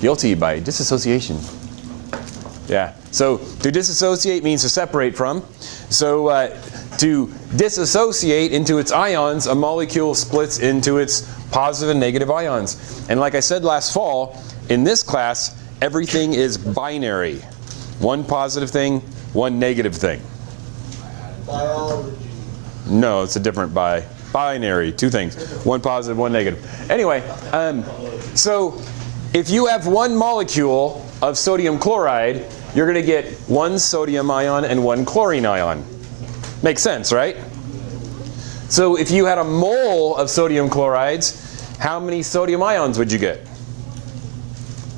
Guilty by disassociation. Yeah, so to disassociate means to separate from. So to disassociate into its ions, a molecule splits into its positive and negative ions. And like I said last fall, in this class, everything is binary. One positive thing, one negative thing. Biology. No, it's a different binary, two things. One positive, one negative. Anyway, so if you have one molecule of sodium chloride, you're going to get one sodium ion and one chlorine ion. Makes sense, right? So if you had a mole of sodium chlorides, how many sodium ions would you get?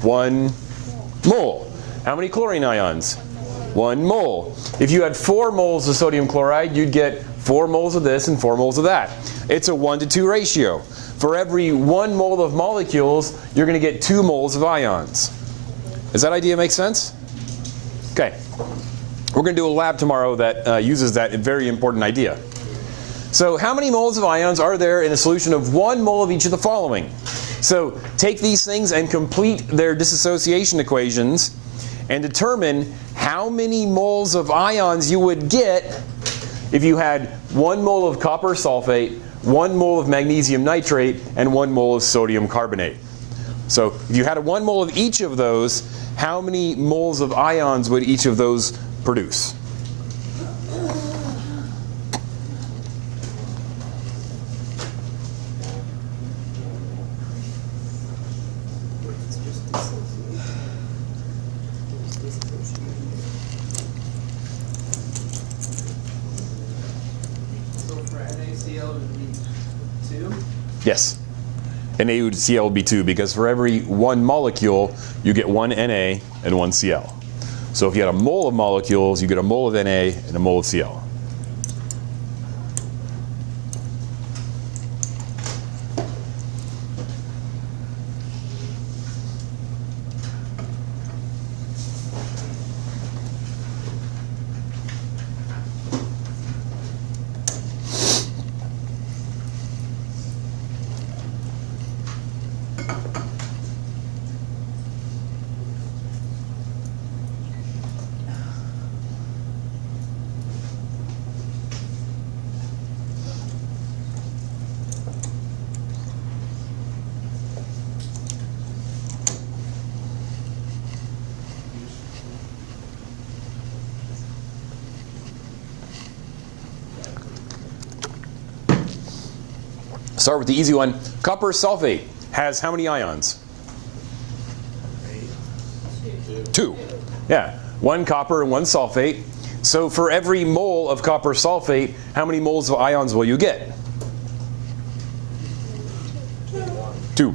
1 mole. How many chlorine ions? 1 mole. If you had 4 moles of sodium chloride, you'd get 4 moles of this and 4 moles of that. It's a 1-to-2 ratio. For every 1 mole of molecules, you're going to get 2 moles of ions. Does that idea make sense? Okay. We're going to do a lab tomorrow that uses that very important idea. So how many moles of ions are there in a solution of 1 mole of each of the following? So take these things and complete their dissociation equations and determine how many moles of ions you would get if you had 1 mole of copper sulfate, 1 mole of magnesium nitrate, and 1 mole of sodium carbonate. So if you had 1 mole of each of those, how many moles of ions would each of those produce? Yes. NaCl would be 2 because for every 1 molecule, you get 1 Na and 1 Cl. So if you had a mole of molecules, you get a mole of Na and a mole of Cl. Start with the easy one. Copper sulfate has how many ions? 2. Yeah, 1 copper and 1 sulfate. So for every mole of copper sulfate, how many moles of ions will you get? 2.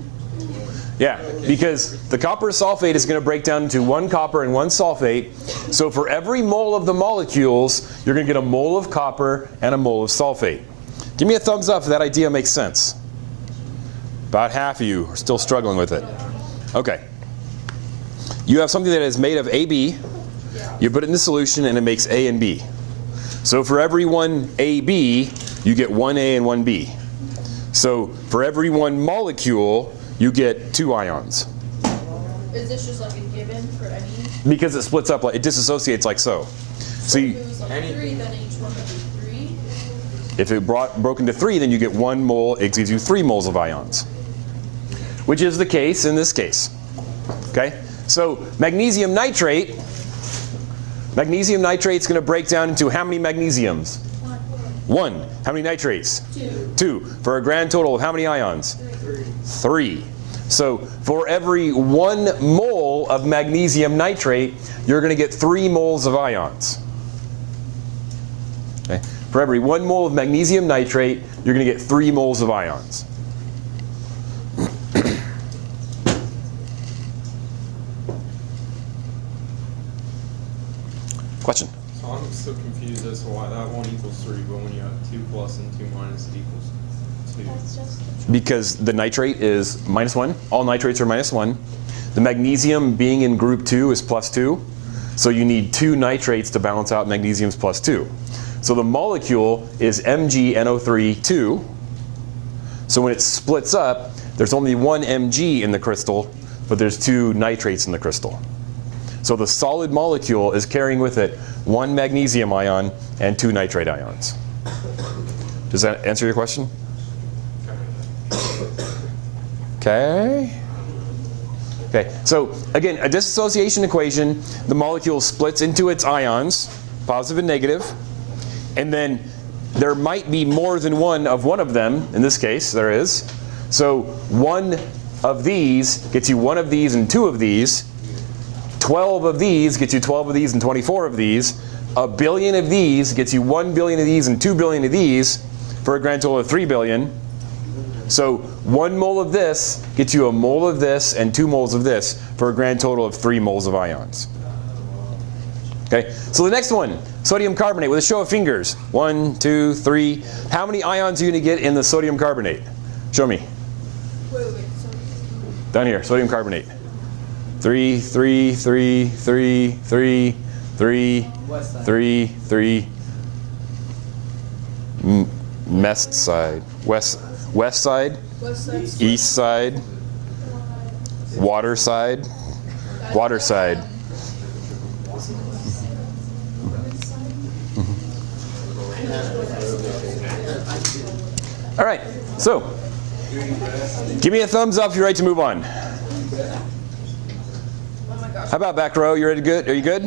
Yeah, because the copper sulfate is going to break down into 1 copper and 1 sulfate. So for every mole of the molecules, you're going to get a mole of copper and a mole of sulfate. Give me a thumbs up if that idea makes sense. About half of you are still struggling with it. Okay. You have something that is made of AB. You put it in the solution and it makes A and B. So for every one AB, you get 1 A and 1 B. So for every 1 molecule, you get 2 ions. Is this just like a given for any? Because it splits up, like it disassociates like so. So if it was like 3, then each one would be 3? If it broke into 3, then you get 1 mole. It gives you 3 moles of ions, which is the case in this case. Okay? So magnesium nitrate is going to break down into how many magnesiums? 1. How many nitrates? 2. For a grand total of how many ions? 3. So for every 1 mole of magnesium nitrate, you're going to get 3 moles of ions. Okay? For every 1 mole of magnesium nitrate, you're going to get 3 moles of ions. Question? So I'm still confused as to why that 1 equals 3, but when you have 2 plus and 2 minus, it equals 2. Because the nitrate is -1. All nitrates are -1. The magnesium being in group 2 is +2. So you need 2 nitrates to balance out magnesium's +2. So the molecule is MgNO3 2. So when it splits up, there's only 1 Mg in the crystal. but there's 2 nitrates in the crystal. So the solid molecule is carrying with it 1 magnesium ion and 2 nitrate ions. Does that answer your question? Okay. Okay, so again, a dissociation equation, the molecule splits into its ions, positive and negative, and then there might be more than one of them. In this case, there is. So 1 of these gets you 1 of these and 2 of these. 12 of these gets you 12 of these and 24 of these. A billion of these gets you 1 billion of these and 2 billion of these, for a grand total of 3 billion. So 1 mole of this gets you a mole of this and 2 moles of this, for a grand total of 3 moles of ions. Okay, so the next one, sodium carbonate, with a show of fingers. 1, 2, 3. How many ions are you going to get in the sodium carbonate? Show me. Wait, so Down here, sodium carbonate. 3, 3, 3, 3, 3, 3, 3, 3. West side. West side. what's that? East side. Water side. Water side. All right, so give me a thumbs up if you're ready to move on. How about back row? You ready to good? Are you good?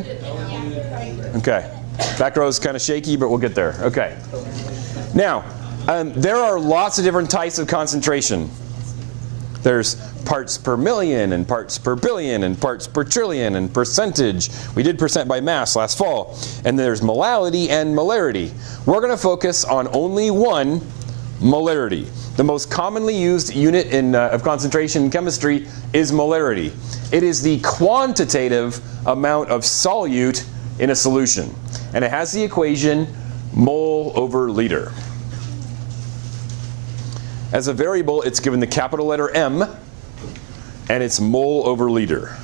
Okay. Back row is kind of shaky, but we'll get there. Okay. Now, there are lots of different types of concentration. There's parts per million and parts per billion and parts per trillion and percentage. We did percent by mass last fall. And there's molality and molarity. We're going to focus on only one, molarity. The most commonly used unit of concentration in chemistry is molarity. It is the quantitative amount of solute in a solution. And it has the equation mole over liter. As a variable, it's given the capital letter M, and it's mole over liter.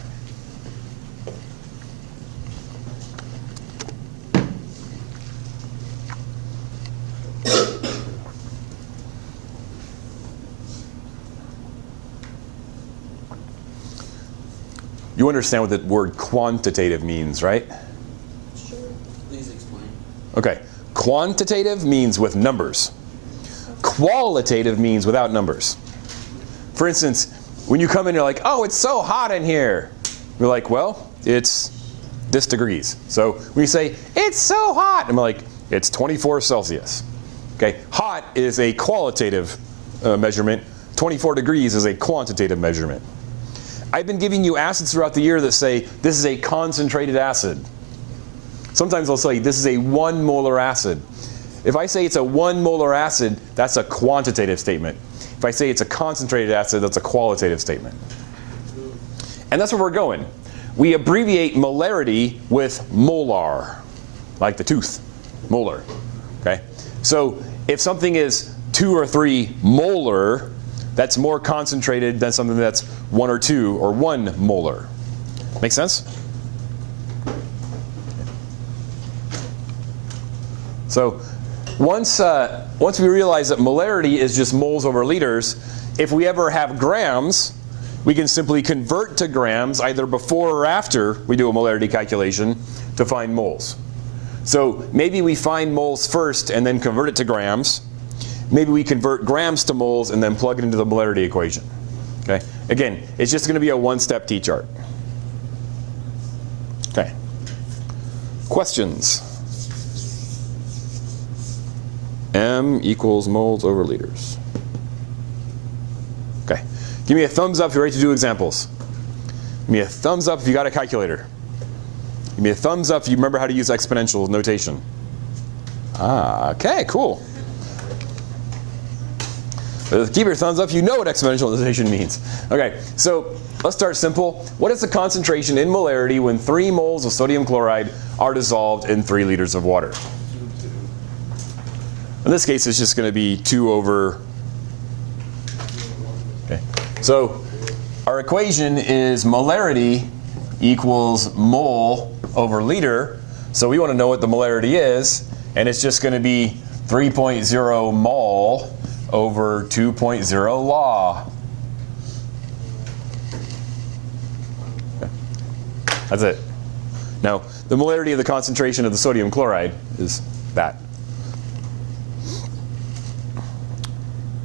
You understand what the word quantitative means, right? Sure. Please explain. Okay. Quantitative means with numbers. Qualitative means without numbers. For instance, when you come in, you're like, oh, it's so hot in here. You're like, well, it's this degrees. So when you say, it's so hot, I'm like, it's 24 Celsius. Okay. Hot is a qualitative measurement. 24 degrees is a quantitative measurement. I've been giving you acids throughout the year that say this is a concentrated acid. Sometimes I'll say this is a 1 molar acid. If I say it's a 1 molar acid, that's a quantitative statement. If I say it's a concentrated acid, that's a qualitative statement. And that's where we're going. We abbreviate molarity with molar, like the tooth, molar. Okay? So if something is 2 or 3 molar, that's more concentrated than something that's 1 or 2 or 1 molar. Make sense? So once we realize that molarity is just moles over liters, if we ever have grams, we can simply convert to grams either before or after we do a molarity calculation to find moles. So maybe we find moles first and then convert it to grams. Maybe we convert grams to moles and then plug it into the molarity equation. Okay? Again, it's just going to be a one-step T-chart. Okay. Questions? M equals moles over liters. Okay. Give me a thumbs up if you're ready to do examples. Give me a thumbs up if you got a calculator. Give me a thumbs up if you remember how to use exponential notation. Ah, okay, cool. Keep your thumbs up if you know what exponential notation means. Okay, so let's start simple. What is the concentration in molarity when 3 moles of sodium chloride are dissolved in 3 liters of water? In this case, it's just going to be 2 over. Okay, so our equation is molarity equals mole over liter. So we want to know what the molarity is, and it's just going to be 3.0 mole over 2.0 law. That's it. Now, the molarity of the concentration of the sodium chloride is that.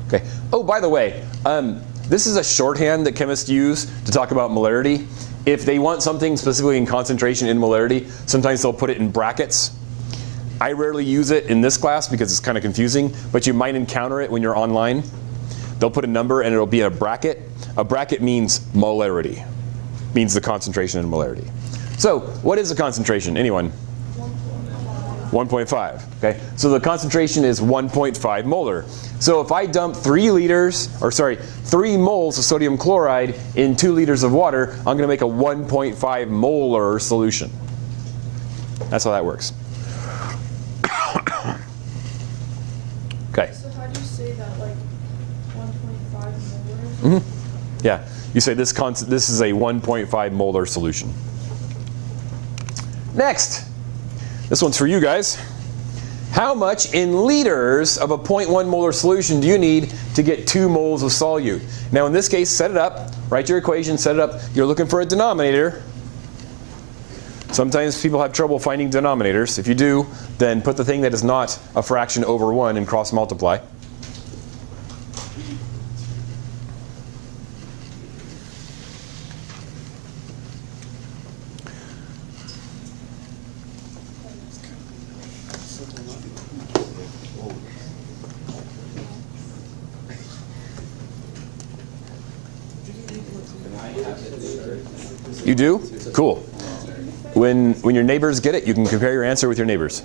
Okay. Oh, by the way, this is a shorthand that chemists use to talk about molarity. If they want something specifically in concentration in molarity, sometimes they'll put it in brackets. I rarely use it in this class because it's kind of confusing, but you might encounter it when you're online. They'll put a number and it'll be a bracket. A bracket means molarity, means the concentration in molarity. So what is the concentration? Anyone? 1.5. Okay, so the concentration is 1.5 molar. So if I dump 3 moles of sodium chloride in 2 liters of water, I'm going to make a 1.5 molar solution. That's how that works. Okay. So how do you say that, like 1.5 molar? Yeah, you say this is a 1.5 molar solution. Next, this one's for you guys. How much in liters of a 0.1 molar solution do you need to get 2 moles of solute? Now in this case, set it up, write your equation, set it up. You're looking for a denominator. Sometimes people have trouble finding denominators. If you do, then put the thing that is not a fraction over 1 and cross multiply. You do? Cool. When your neighbors get it, you can compare your answer with your neighbors.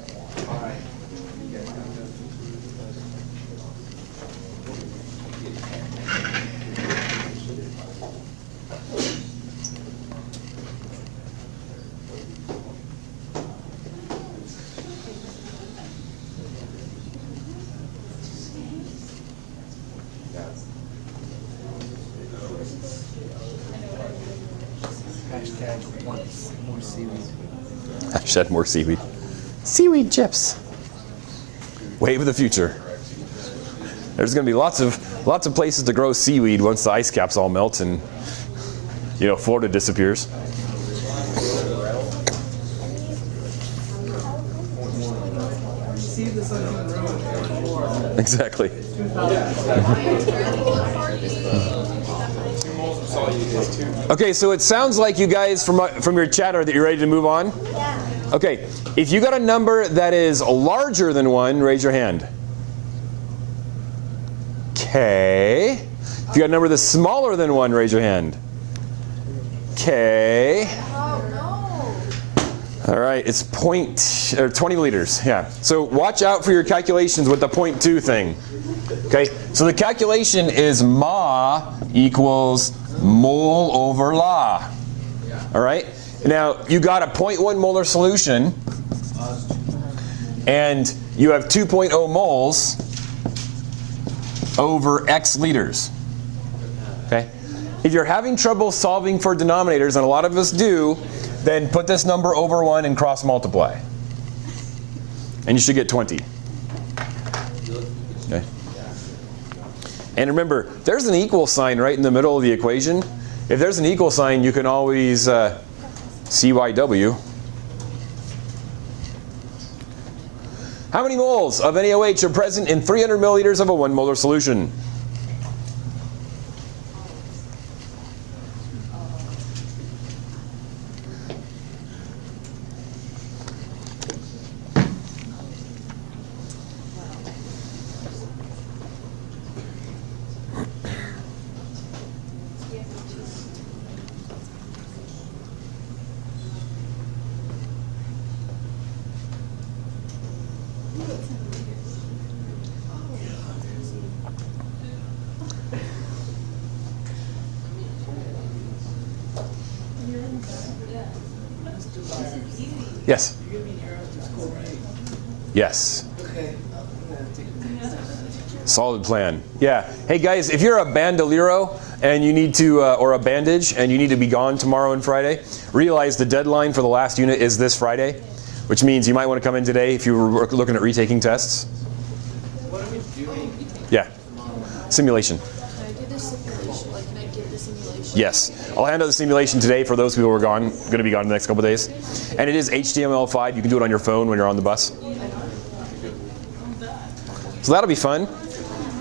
Hashtag more seaweed. Seaweed chips. Wave of the future. There's going to be lots of places to grow seaweed once the ice caps all melt and Florida disappears. Exactly. Okay, so it sounds like you guys from your chatter that you're ready to move on. Yeah. Okay, if you got a number that is larger than 1, raise your hand. Okay. If you got a number that's smaller than 1, raise your hand. Okay. Oh, no. All right, it's 20 liters. Yeah. So watch out for your calculations with the 0.2 thing. Okay. So the calculation is Ma equals mole over La. All right. Now you got a 0.1 molar solution, and you have 2.0 moles over X liters. Okay. If you're having trouble solving for denominators, and a lot of us do, then put this number over 1 and cross multiply. And you should get 20. Okay. And remember, there's an equal sign right in the middle of the equation. If there's an equal sign, you can always CYW. How many moles of NaOH are present in 300 milliliters of a 1 molar solution? Yes. Yes. Solid plan. Yeah. Hey guys, if you're a bandolero and you need to, or a bandage, and you need to be gone tomorrow and Friday, realize the deadline for the last unit is this Friday, which means you might want to come in today if you were looking at retaking tests. What are we doing? Yeah. Simulation. Can I do the simulation? Like, can I give the simulation? Yes. I'll hand out the simulation today for those people who are going to be gone in the next couple of days. And it is HTML5. You can do it on your phone when you're on the bus. So that'll be fun.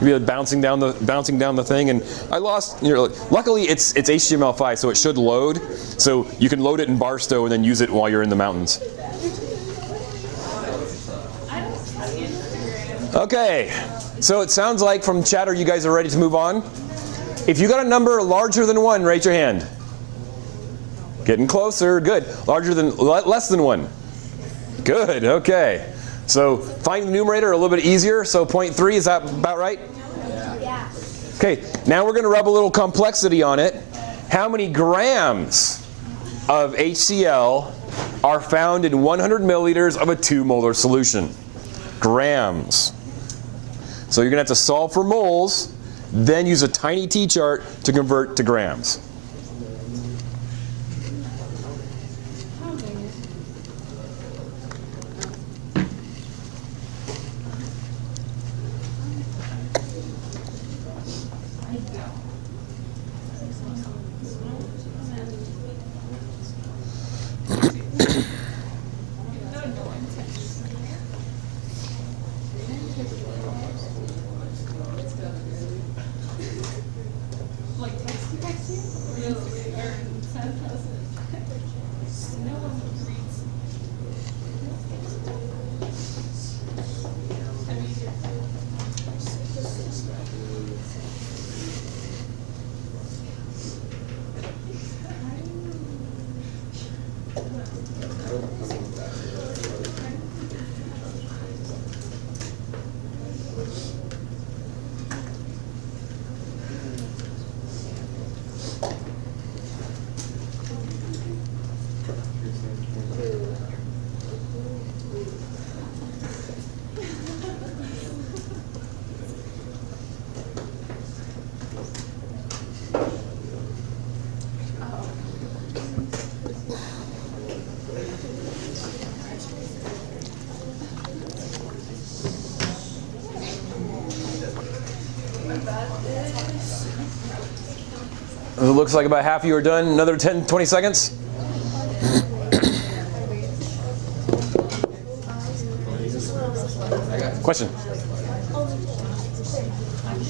You'll be bouncing down the thing. And I lost. Luckily, it's HTML5, so it should load. So you can load it in Barstow and then use it while you're in the mountains. Okay. So it sounds like from chatter you guys are ready to move on. If you got a number larger than 1, raise your hand. Getting closer. Good. Less than 1. Good. Okay. So find the numerator a little bit easier. So 0.3, is that about right? Yeah. Okay. Now we're going to rub a little complexity on it. How many grams of HCl are found in 100 milliliters of a 2 molar solution? Grams. So you're going to have to solve for moles, then use a tiny t-chart to convert to grams. It looks like about half of you are done. Another 10, 20 seconds. Question?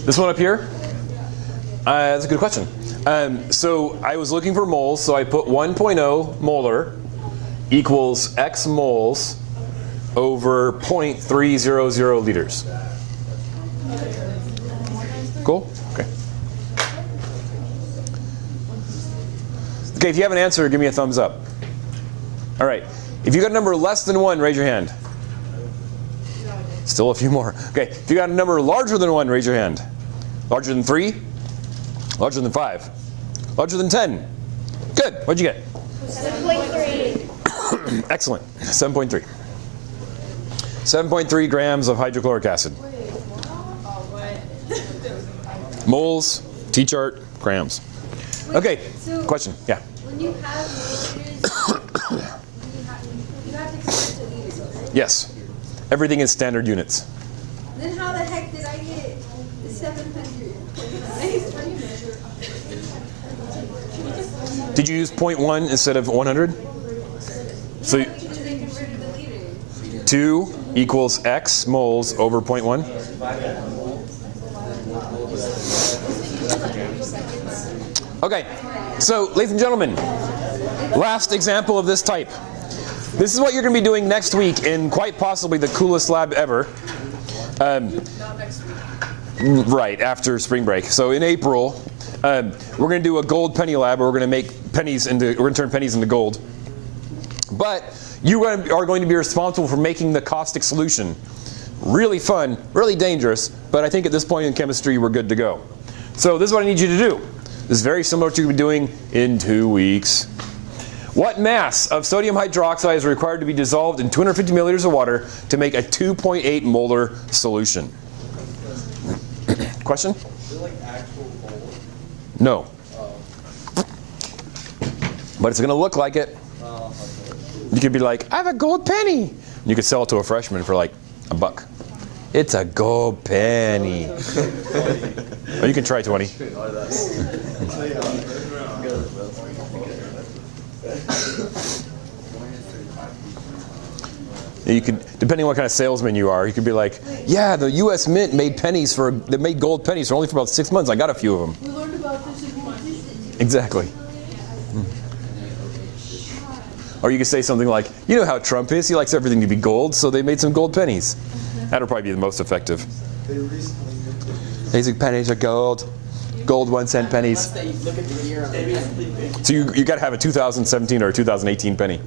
This one up here? That's a good question. So I was looking for moles, so I put 1.0 molar equals X moles over 0.300 liters. Cool? Okay. Okay, if you have an answer, give me a thumbs up. All right. If you got a number less than 1, raise your hand. Still a few more. Okay, if you got a number larger than 1, raise your hand. Larger than 3? Larger than 5? Larger than 10? Good. What'd you get? 7.3. Excellent. 7.3. 7.3 grams of hydrochloric acid. Moles, T-chart, grams. Okay, so question. Yeah. When you have milliliters, you have to convert to liters, right? Yes. Everything is standard units. Then how the heck did I get the 700? Did you use 0.1 instead of 100? So Because they converted the liters. 2 equals X moles over 0.1? Okay, so ladies and gentlemen, last example of this type. This is what you're going to be doing next week in quite possibly the coolest lab ever. Not next week. Right, after spring break. So in April, we're going to do a gold penny lab where we're going to make pennies into, we're going to turn pennies into gold. But you are going to be responsible for making the caustic solution. Really fun, really dangerous, but I think at this point in chemistry we're good to go. So this is what I need you to do. This is very similar to what you'll be doing in 2 weeks. What mass of sodium hydroxide is required to be dissolved in 250 milliliters of water to make a 2.8 molar solution? Question? Is it like actual gold? No. But it's going to look like it. Okay. You could be like, I have a gold penny. You could sell it to a freshman for like $1. It's a gold penny. Or you can try 20. You could, depending on what kind of salesman you are, you could be like, yeah, the U.S. Mint made they made gold pennies for only for about 6 months. I got a few of them. We learned about this in Molar. Exactly. Or you could say something like, you know how Trump is. He likes everything to be gold, so they made some gold pennies. That'll probably be the most effective. They recently minted Basic pennies are gold. Gold 1 cent pennies. Look at the year on the So you got to have a 2017 or a 2018 penny.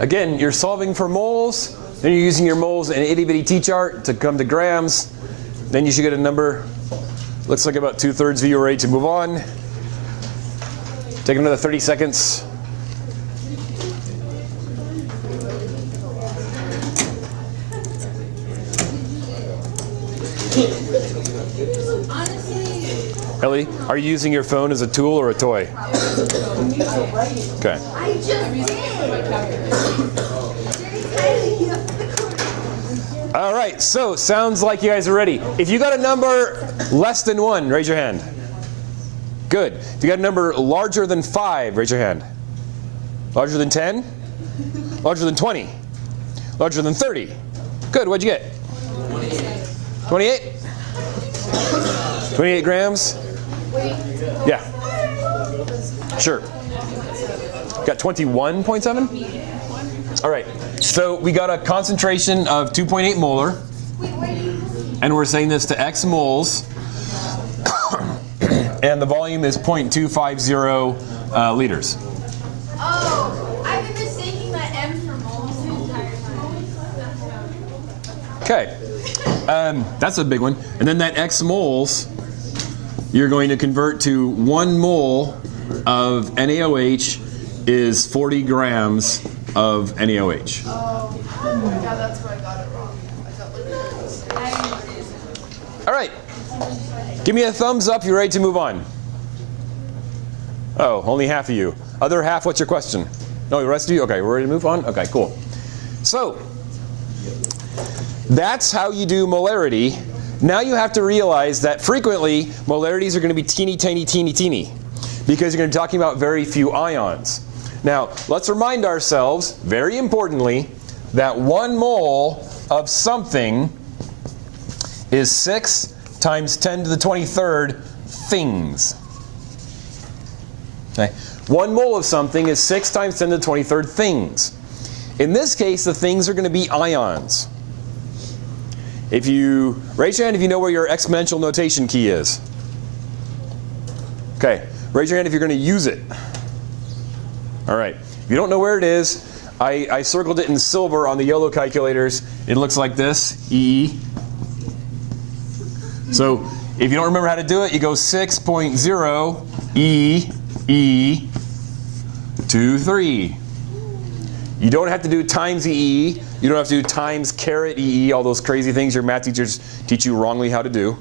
Again, you're solving for moles, then you're using your moles in an itty-bitty t-chart to come to grams. Then you should get a number. Looks like about 2/3 of you are ready to move on. Take another 30 seconds. Ellie, are you using your phone as a tool or a toy? Okay. I just did. All right, so sounds like you guys are ready. If you got a number less than 1, raise your hand. Good. If you got a number larger than 5, raise your hand. Larger than 10? Larger than 20? Larger than 30? Good, what'd you get? 28? 28 grams? Yeah. Sure. Got 21.7? All right. So we got a concentration of 2.8 molar. And we're saying this to X moles. And the volume is 0.250 liters. Oh, I've been mistaking that M for moles the entire time. Okay. That's a big one. And then that X moles, you're going to convert to 1 mole of NaOH is 40 grams of NaOH. Oh, yeah, that's where I got it wrong. I got like All right. Give me a thumbs up. You're ready to move on. Oh, only half of you. Other half, what's your question? No, the rest of you? Okay, we're ready to move on? Okay, cool. So, that's how you do molarity. Now you have to realize that frequently, molarities are going to be teeny, tiny, teeny, teeny. Because you're going to be talking about very few ions. Now, let's remind ourselves, very importantly, that 1 mole of something is 6 times 10 to the 23rd things. Okay. 1 mole of something is 6 times 10 to the 23rd things. In this case, the things are going to be ions. If you raise your hand if you know where your exponential notation key is. Okay. Raise your hand if you're going to use it. All right. If you don't know where it is, I circled it in silver on the yellow calculators. It looks like this, E. So if you don't remember how to do it, you go 6.0 E 23. You don't have to do times EE. You don't have to do times caret EE, all those crazy things your math teachers teach you wrongly how to do.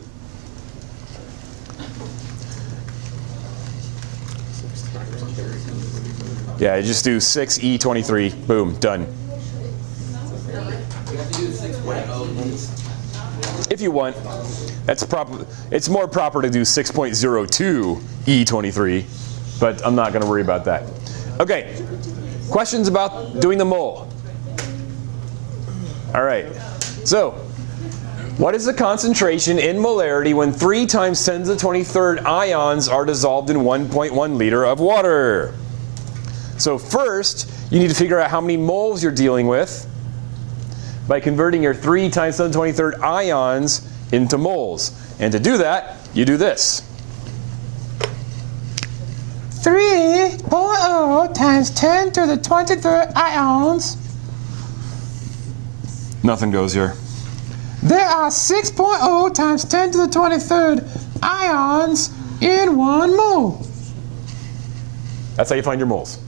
Yeah, you just do 6E23. Boom, done. If you want, that's proper. It's more proper to do 6.02 E23, but I'm not going to worry about that. Okay, questions about doing the mole? All right, so what is the concentration in molarity when 3 times 10 to the 23rd ions are dissolved in 1.1 liter of water? So first, you need to figure out how many moles you're dealing with. by converting your 3 times 10 to the 23rd ions into moles. And to do that, you do this. 3.0 times 10 to the 23rd ions. Nothing goes here. There are 6.0 times 10 to the 23rd ions in 1 mole. That's how you find your moles.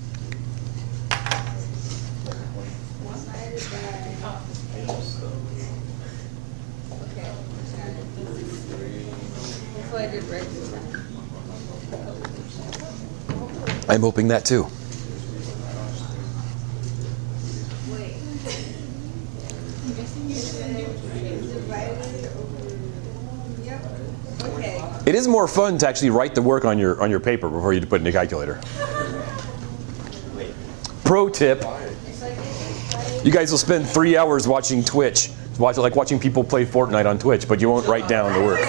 I'm hoping that too. It is more fun to actually write the work on your paper before you put it in the calculator. Pro tip: you guys will spend 3 hours watching Twitch, like watching people play Fortnite on Twitch, but you won't write down the work.